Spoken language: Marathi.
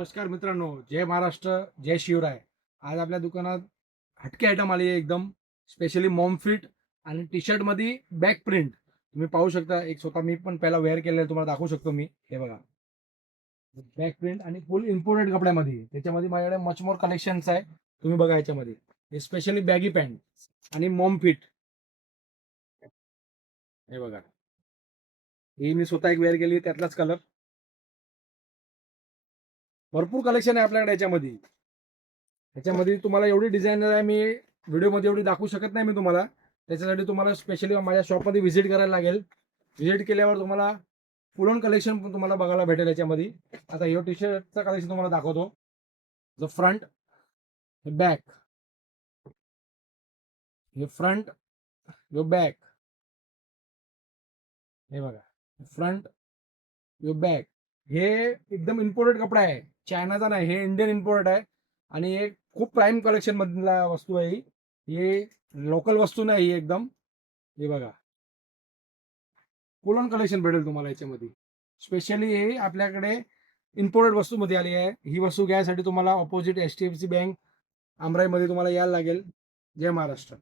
नमस्कार मित्रांनो, जय महाराष्ट्र, जय शिवराय. आज आपल्या दुकानात हटके आयटम आली आहे एकदम स्पेशली मॉम फिट आणि टी शर्ट मध्ये बॅक प्रिंट. तुम्ही पाहू शकता, एक स्वतः मी पण पहिला वेअर केलेलं तुम्हाला दाखवू शकतो. मी हे बघा, बॅक प्रिंट आणि फुल इम्पोर्टेड कपड्यामध्ये. त्याच्यामध्ये माझ्याकडे मच मोर कलेक्शन्स आहे. तुम्ही बघा याच्यामध्ये हे स्पेशली बॅगी पॅन्ट आणि मॉम फिट. हे बघा, ही मी स्वतः एक वेअर केली, त्यातलाच कलर. भरपूर कलेक्शन आहे आपल्याकडे याच्यामध्ये. त्याच्यामध्ये तुम्हाला एवढी डिझाईन आहे, मी व्हिडिओमध्ये एवढी दाखवू शकत नाही मी तुम्हाला. त्याच्यासाठी तुम्हाला स्पेशली माझ्या शॉपमध्ये व्हिजिट करायला लागेल. व्हिजिट केल्यावर तुम्हाला फुल ऑन कलेक्शन पण तुम्हाला बघायला भेटेल याच्यामध्ये. आता हे टी शर्टचं कलेक्शन तुम्हाला दाखवतो. जो फ्रंट, हे बॅक, हे फ्रंट, यो बॅक. हे बघा, फ्रंट, यो बॅक. हे एकदम इम्पोर्टेड कपडा आहे, चायनाचा नाही, हे इंडियन इम्पोर्टेड आहे. आणि हे खूप प्राईम कलेक्शन मधला वस्तू आहे. हे लोकल वस्तू नाही एकदम. हे बघा, फुल ऑन कलेक्शन भेटेल तुम्हाला याच्यामध्ये. स्पेशली हे आपल्याकडे इम्पोर्टेड वस्तूमध्ये आली आहे. ही वस्तू घ्यायसाठी तुम्हाला ऑपोजिट HDFC बँक आमराईमध्ये तुम्हाला यायला लागेल. जय महाराष्ट्र.